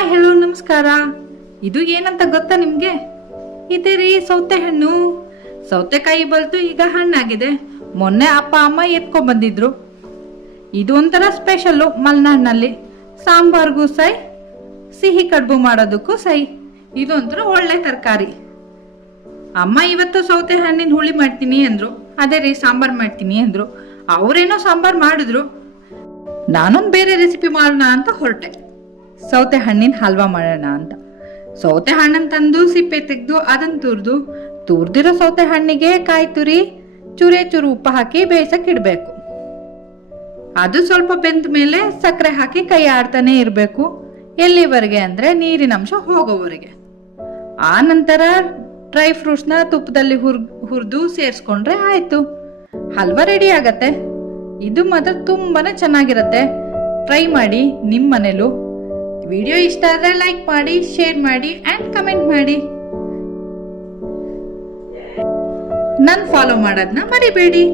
Hi hello ನಮಸ್ಕಾರ. ಇದು ಏನಂತ ಗೊತ್ತಾ ನಿಮ್ಗೆ? ಇದೆ ರೀ ಸೌತೆ ಹಣ್ಣು ಸೌತೆಕಾಯಿ ಬಲ್ತು ಈಗ ಹಣ್ಣಾಗಿದೆ. ಮೊನ್ನೆ ಅಪ್ಪ, ಅಮ್ಮ ಎತ್ಕೊಂಡ್ ಬಂದಿದ್ರು. ಇದು ಒಂಥರ ಸ್ಪೆಷಲ್ಲು ಮಲೆನಾಡಿನಲ್ಲಿ. ಸಾಂಬಾರ್ಗೂ ಸೈ, ಸಿಹಿ ಕಡುಬು ಮಾಡೋದಕ್ಕೂ ಸೈ. ಇದೊಂಥರ ಒಳ್ಳೆ ತರಕಾರಿ. ಅಮ್ಮ, ಇವತ್ತು ಸೌತೆ ಹಣ್ಣಿನ ಹುಳಿ ಮಾಡ್ತೀನಿ ಅಂದ್ರು. ಅದೇ ರೀ ಸಾಂಬಾರ್ ಮಾಡ್ತೀನಿ ಅಂದ್ರು. ಅವರೇನೋ ಸಾಂಬಾರ್ ಮಾಡಿದ್ರು. ನಾನೊಂದು ಬೇರೆ ರೆಸಿಪಿ ಮಾಡೋಣ ಅಂತ ಹೊರಟೆ. ಸೌತೆ ಹಣ್ಣಿನ ಹಲ್ವಾ ಮಾಡೋಣ ಅಂತ. ಸೌತೆ ಹಣ್ಣನ್ನು ತಂದು ಸಿಪ್ಪೆ ತೆಗೆದು ಅದನ್ನು ತುರಿದು, ತುರಿದಿರೋ ಸೌತೆ ಹಣ್ಣಿಗೆ ಕಾಯಿ ತುರಿ, ಚೂರೇ ಚೂರು ಉಪ್ಪು ಹಾಕಿ ಬೇಯಿಸಕ್ ಇಡಬೇಕು. ಅದು ಸ್ವಲ್ಪ ಬೆಂದ ಮೇಲೆ ಸಕ್ಕರೆ ಹಾಕಿ ಕೈ ಆಡ್ತಾನೆ ಇರಬೇಕು. ಎಲ್ಲಿವರೆಗೆ ಅಂದ್ರೆ ನೀರಿನ ಅಂಶ ಹೋಗೋವರೆಗೆ. ಆ ನಂತರ ಡ್ರೈ ಫ್ರೂಟ್ಸ್ನ ತುಪ್ಪದಲ್ಲಿ ಹುರ್, ಹುರಿದು ಸೇರಿಸ್ಕೊಂಡ್ರೆ ಆಯ್ತು. ಹಲ್ವಾ ರೆಡಿ ಆಗತ್ತೆ. ಇದು ಮಾತ್ರ ತುಂಬಾನೇ ಚೆನ್ನಾಗಿರತ್ತೆ. ಟ್ರೈ ಮಾಡಿ ನಿಮ್ಮ ಮನೇಲೂ. ವಿಡಿಯೋ ಇಷ್ಟ ಆದರೆ ಲೈಕ್ ಮಾಡಿ ಶೇರ್ ಮಾಡಿ ಆ್ಯಂಡ್ ಕಮೆಂಟ್ ಮಾಡಿ. ನನ್ನ ಫಾಲೋ ಮಾಡೋದನ್ನ ಮರಿಬೇಡಿ.